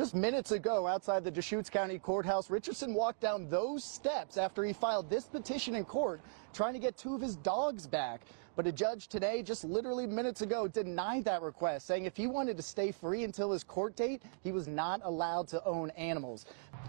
Just minutes ago, outside the Deschutes County Courthouse, Richardson walked down those steps after he filed this petition in court, trying to get 2 of his dogs back. But a judge today, just literally minutes ago, denied that request, saying if he wanted to stay free until his court date, he was not allowed to own animals.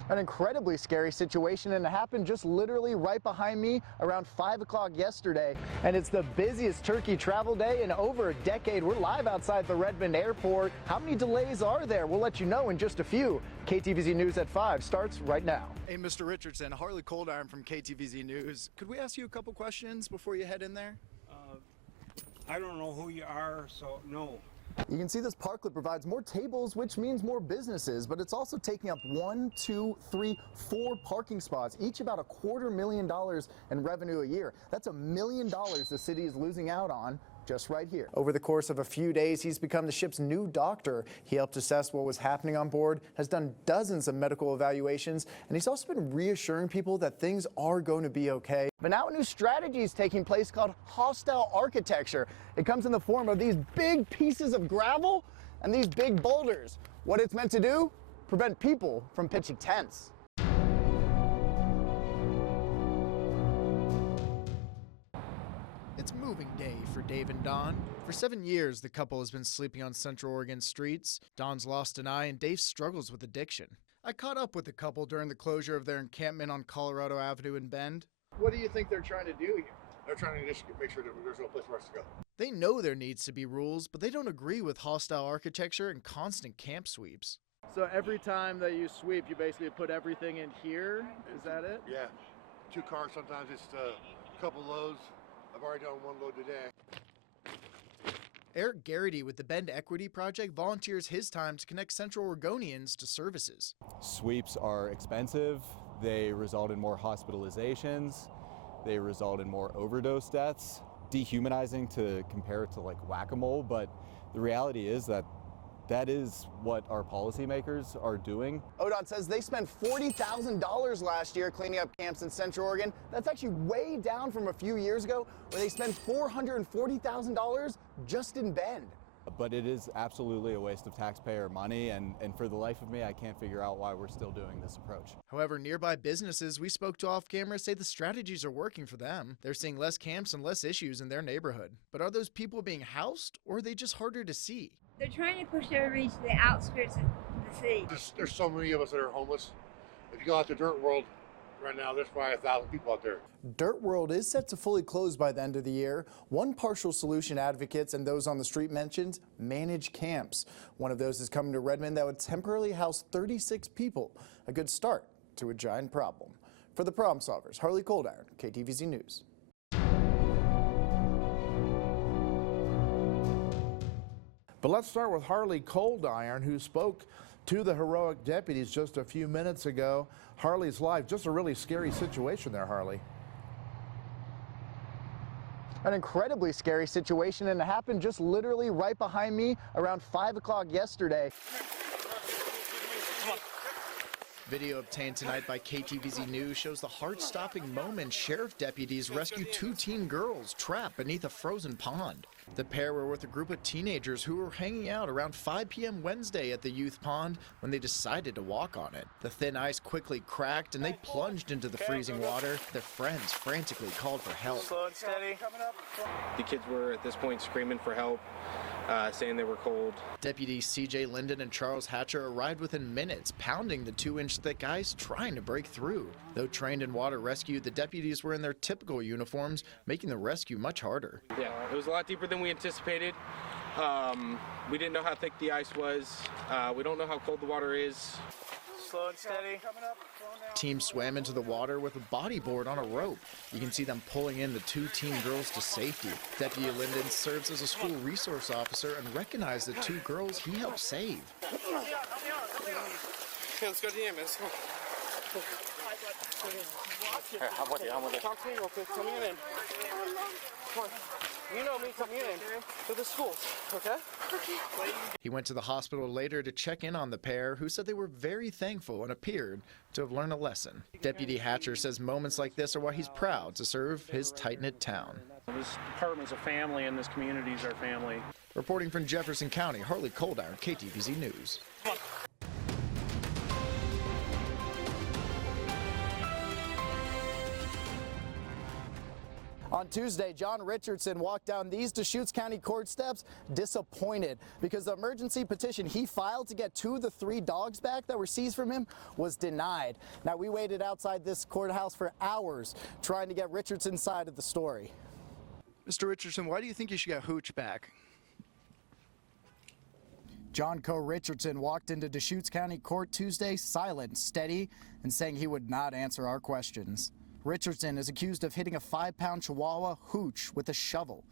An incredibly scary situation, and it happened just literally right behind me around 5 o'clock yesterday. And it's the busiest turkey travel day in over a decade. We're live outside the Redmond Airport. How many delays are there? We'll let you know in just a few. KTVZ News at 5 starts right now. Hey, Mr. Richardson, Harley Coldiron from KTVZ News. Could we ask you a couple questions before you head in there? I don't know who you are, so no. You can see this parklet provides more tables, which means more businesses, but it's also taking up 1, 2, 3, 4 parking spots, each about $250,000 in revenue a year. That's $1 million the city is losing out on just right here. Over the course of a few days, he's become the ship's new doctor. He helped assess what was happening on board, has done dozens of medical evaluations, and he's also been reassuring people that things are going to be okay. But now a new strategy is taking place called hostile architecture. It comes in the form of these big pieces of gravel and these big boulders. What it's meant to do? Prevent people from pitching tents. It's moving day for Dave and Dawn. For 7 years, the couple has been sleeping on Central Oregon streets. Dawn's lost an eye and Dave struggles with addiction. I caught up with the couple during the closure of their encampment on Colorado Avenue in Bend. What do you think they're trying to do here? They're trying to just make sure that there's no place for us to go. They know there needs to be rules, but they don't agree with hostile architecture and constant camp sweeps. So every time that you sweep, you basically put everything in here? Is that it? Yeah. 2 cars, sometimes it's a couple loads. I've already done 1 load today. Eric Garrity with the Bend Equity Project volunteers his time to connect Central Oregonians to services. Sweeps are expensive. They result in more hospitalizations. They result in more overdose deaths. Dehumanizing to compare it to like whack-a-mole, but the reality is that is what our policymakers are doing. ODOT says they spent $40,000 last year cleaning up camps in Central Oregon. That's actually way down from a few years ago where they spent $440,000 just in Bend. But it is absolutely a waste of taxpayer money, and for the life of me, I can't figure out why we're still doing this approach. However, nearby businesses we spoke to off camera say the strategies are working for them. They're seeing less camps and less issues in their neighborhood. But are those people being housed, or are they just harder to see? They're trying to push everybody to the outskirts of the city. There's so many of us that are homeless. If you go out to Dirt World right now, there's probably 1,000 people out there. Dirt World is set to fully close by the end of the year. One partial solution advocates and those on the street mentioned manage camps. One of those is coming to Redmond that would temporarily house 36 people. A good start to a giant problem. For the Problem Solvers, Harley Coldiron, KTVZ News. But let's start with Harley Coldiron, who spoke to the heroic deputies just a few minutes ago. Harley's live. Just a really scary situation there, Harley. An incredibly scary situation, and it happened just literally right behind me around 5 o'clock yesterday. Video obtained tonight by KTVZ News shows the heart-stopping moment sheriff deputies rescue 2 teen girls trapped beneath a frozen pond. The pair were with a group of teenagers who were hanging out around 5 p.m. Wednesday at the youth pond when they decided to walk on it. The thin ice quickly cracked and they plunged into the freezing water. Their friends frantically called for help. Slow and steady. The kids were at this point screaming for help, saying they were cold. Deputies C.J. Linden and Charles Hatcher arrived within minutes, pounding the 2-inch thick ice, trying to break through. Though trained in water rescue, the deputies were in their typical uniforms, making the rescue much harder. Yeah, it was a lot deeper than we anticipated. We didn't know how thick the ice was. We don't know how cold the water is. Slow and steady. Teams swam into the water with a bodyboard on a rope. You can see them pulling in the 2 teen girls to safety. Deputy Linden serves as a school resource officer and recognized the 2 girls he helped save. Okay, let's go to the ambulance. Hey, I'm with you, I'm with you. Talk to me real quick. Come in. Come on. You know me coming in to the schools, okay? He went to the hospital later to check in on the pair, who said they were very thankful and appeared to have learned a lesson. Deputy Hatcher says moments like this are why he's proud to serve his tight-knit town. This department's a family and this community's our family. Reporting from Jefferson County, Harley Coldiron, KTVZ News. On Tuesday, John Richardson walked down these Deschutes County court steps disappointed because the emergency petition he filed to get 2 of the 3 dogs back that were seized from him was denied. Now, we waited outside this courthouse for hours trying to get Richardson's side of the story. Mr. Richardson, why do you think you should get Hooch back? John Coe Richardson walked into Deschutes County Court Tuesday silent, steady, and saying he would not answer our questions. Richardson is accused of hitting a 5-pound Chihuahua, Hooch, with a shovel.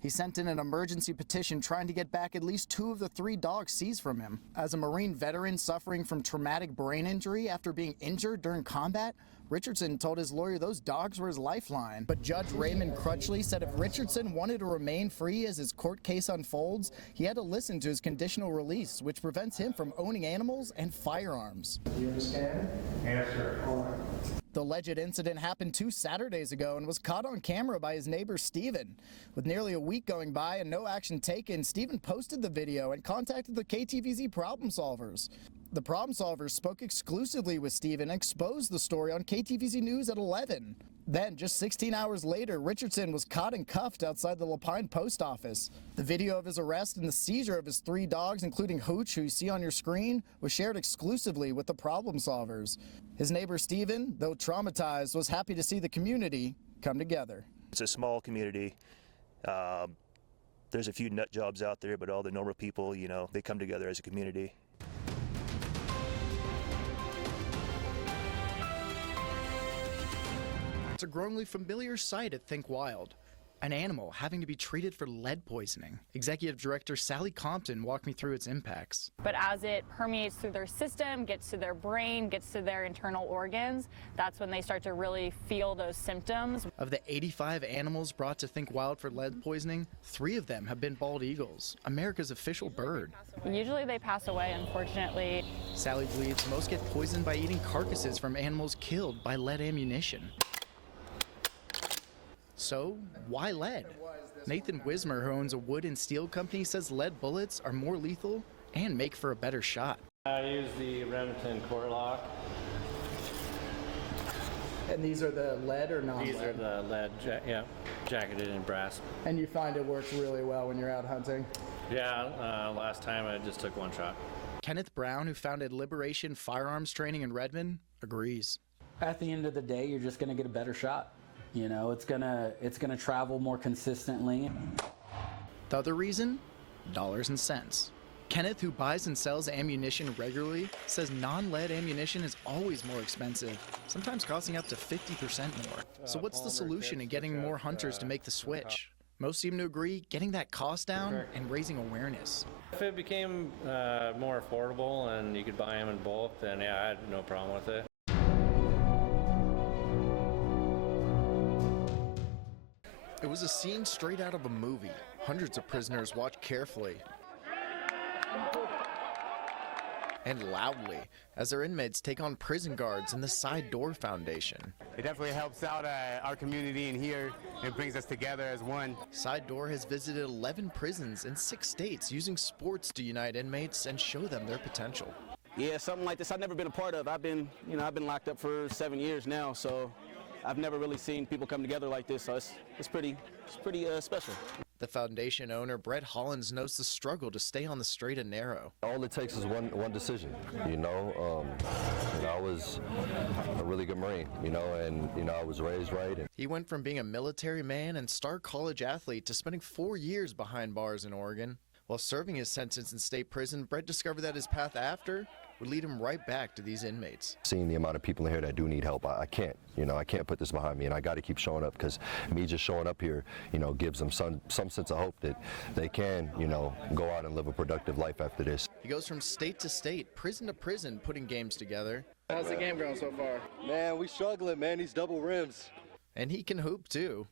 He sent in an emergency petition trying to get back at least 2 of the 3 dogs seized from him. As a Marine veteran suffering from traumatic brain injury after being injured during combat, Richardson told his lawyer those dogs were his lifeline. But Judge Raymond Crutchley said if Richardson wanted to remain free as his court case unfolds, he had to listen to his conditional release, which prevents him from owning animals and firearms. Do you understand? Yes, sir. All right. The alleged incident happened 2 Saturdays ago and was caught on camera by his neighbor, Stephen. With nearly a week going by and no action taken, Stephen posted the video and contacted the KTVZ problem solvers. The problem solvers spoke exclusively with Stephen and exposed the story on KTVZ News at 11. Then, just 16 hours later, Richardson was caught and cuffed outside the Lapine post office. The video of his arrest and the seizure of his 3 dogs, including Hooch, who you see on your screen, was shared exclusively with the problem solvers. His neighbor Stephen, though traumatized, was happy to see the community come together. It's a small community. There's a few nut jobs out there, but all the normal people, you know, they come together as a community. It's a growingly familiar sight at Think Wild. An animal having to be treated for lead poisoning. Executive Director Sally Compton walked me through its impacts. But as it permeates through their system, gets to their brain, gets to their internal organs, that's when they start to really feel those symptoms. Of the 85 animals brought to Think Wild for lead poisoning, 3 of them have been bald eagles, America's official bird. Usually they pass away, unfortunately. Sally believes most get poisoned by eating carcasses from animals killed by lead ammunition. So, why lead? Nathan Wismer, who owns a wood and steel company, says lead bullets are more lethal and make for a better shot. I use the Remington core lock. And these are the lead or non-lead? These are the lead, jacketed in brass. And you find it works really well when you're out hunting? Yeah, last time I just took 1 shot. Kenneth Brown, who founded Liberation Firearms Training in Redmond, agrees. At the end of the day, you're just going to get a better shot. You know, it's gonna travel more consistently. The other reason? Dollars and cents. Kenneth, who buys and sells ammunition regularly, says non-lead ammunition is always more expensive, sometimes costing up to 50% more. So what's the solution in getting more hunters to make the switch? Most seem to agree getting that cost down and raising awareness. If it became more affordable and you could buy them in bulk, then yeah, I had no problem with it. It was a scene straight out of a movie. Hundreds of prisoners watched carefully and loudly as their inmates take on prison guards and the Side Door Foundation. It definitely helps out our community in here. It brings us together as one. Side Door has visited 11 prisons in 6 states using sports to unite inmates and show them their potential. Yeah, something like this I've never been a part of. I've been locked up for 7 years now, so I've never really seen people come together like this, so it's pretty special. The foundation owner, Brett Hollins, knows the struggle to stay on the straight and narrow. All it takes is one decision, I was a really good Marine, and, I was raised right. He went from being a military man and star college athlete to spending 4 years behind bars in Oregon. While serving his sentence in state prison, Brett discovered that his path after would lead him right back to these inmates. Seeing the amount of people in here that do need help, I can't put this behind me, and I got to keep showing up, because me just showing up here, gives them some sense of hope that they can, go out and live a productive life after this. He goes from state to state, prison to prison, putting games together. How's the game going so far? Man, we struggling, man. These double rims. And he can hoop too.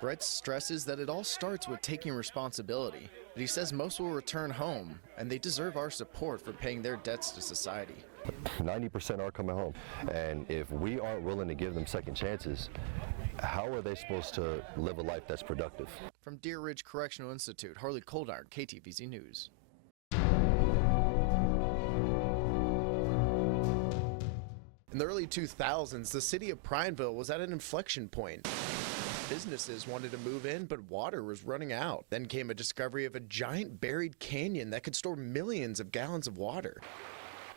Brett stresses that it all starts with taking responsibility, but he says most will return home, and they deserve our support for paying their debts to society. 90% are coming home, and if we aren't willing to give them second chances, how are they supposed to live a life that's productive? From Deer Ridge Correctional Institute, Harley Coldiron, KTVZ News. In the early 2000s, the city of Prineville was at an inflection point. Businesses wanted to move in, but water was running out. Then came a discovery of a giant buried canyon that could store millions of gallons of water.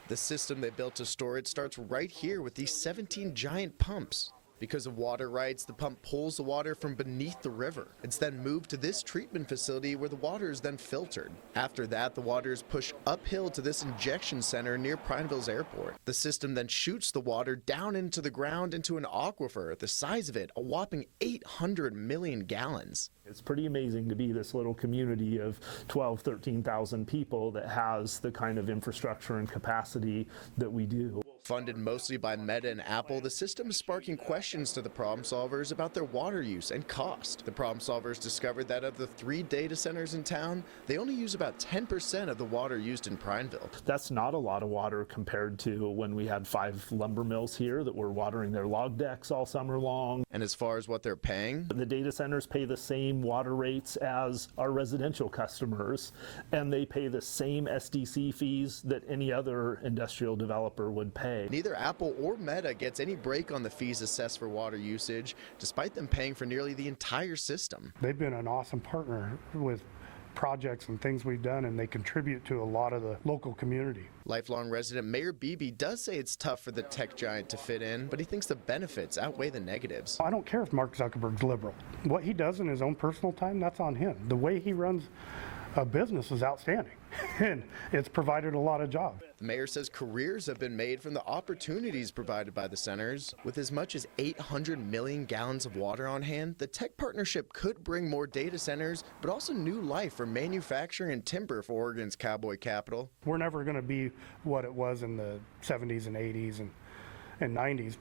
The system they built to store it starts right here with these 17 giant pumps. Because of water rights, the pump pulls the water from beneath the river. It's then moved to this treatment facility where the water is then filtered. After that, the water is pushed uphill to this injection center near Prineville's airport. The system then shoots the water down into the ground into an aquifer, the size of it, a whopping 800 million gallons. It's pretty amazing to be this little community of 12, 13,000 people that has the kind of infrastructure and capacity that we do. Funded mostly by Meta and Apple, the system is sparking questions to the problem solvers about their water use and cost. The problem solvers discovered that of the 3 data centers in town, they only use about 10% of the water used in Prineville. That's not a lot of water compared to when we had 5 lumber mills here that were watering their log decks all summer long. And as far as what they're paying? The data centers pay the same water rates as our residential customers, and they pay the same SDC fees that any other industrial developer would pay. Neither Apple or Meta gets any break on the fees assessed for water usage, despite them paying for nearly the entire system. They've been an awesome partner with projects and things we've done, and they contribute to a lot of the local community. Lifelong resident Mayor Beebe does say it's tough for the tech giant to fit in, but he thinks the benefits outweigh the negatives. I don't care if Mark Zuckerberg's liberal. What he does in his own personal time, that's on him. The way he runs a business is outstanding, and it's provided a lot of jobs. The mayor says careers have been made from the opportunities provided by the centers. With as much as 800 million gallons of water on hand, the tech partnership could bring more data centers, but also new life for manufacturing and timber for Oregon's cowboy capital. We're never going to be what it was in the 70s and 80s and 90s,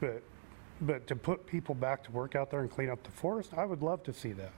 but to put people back to work out there and clean up the forest, I would love to see that.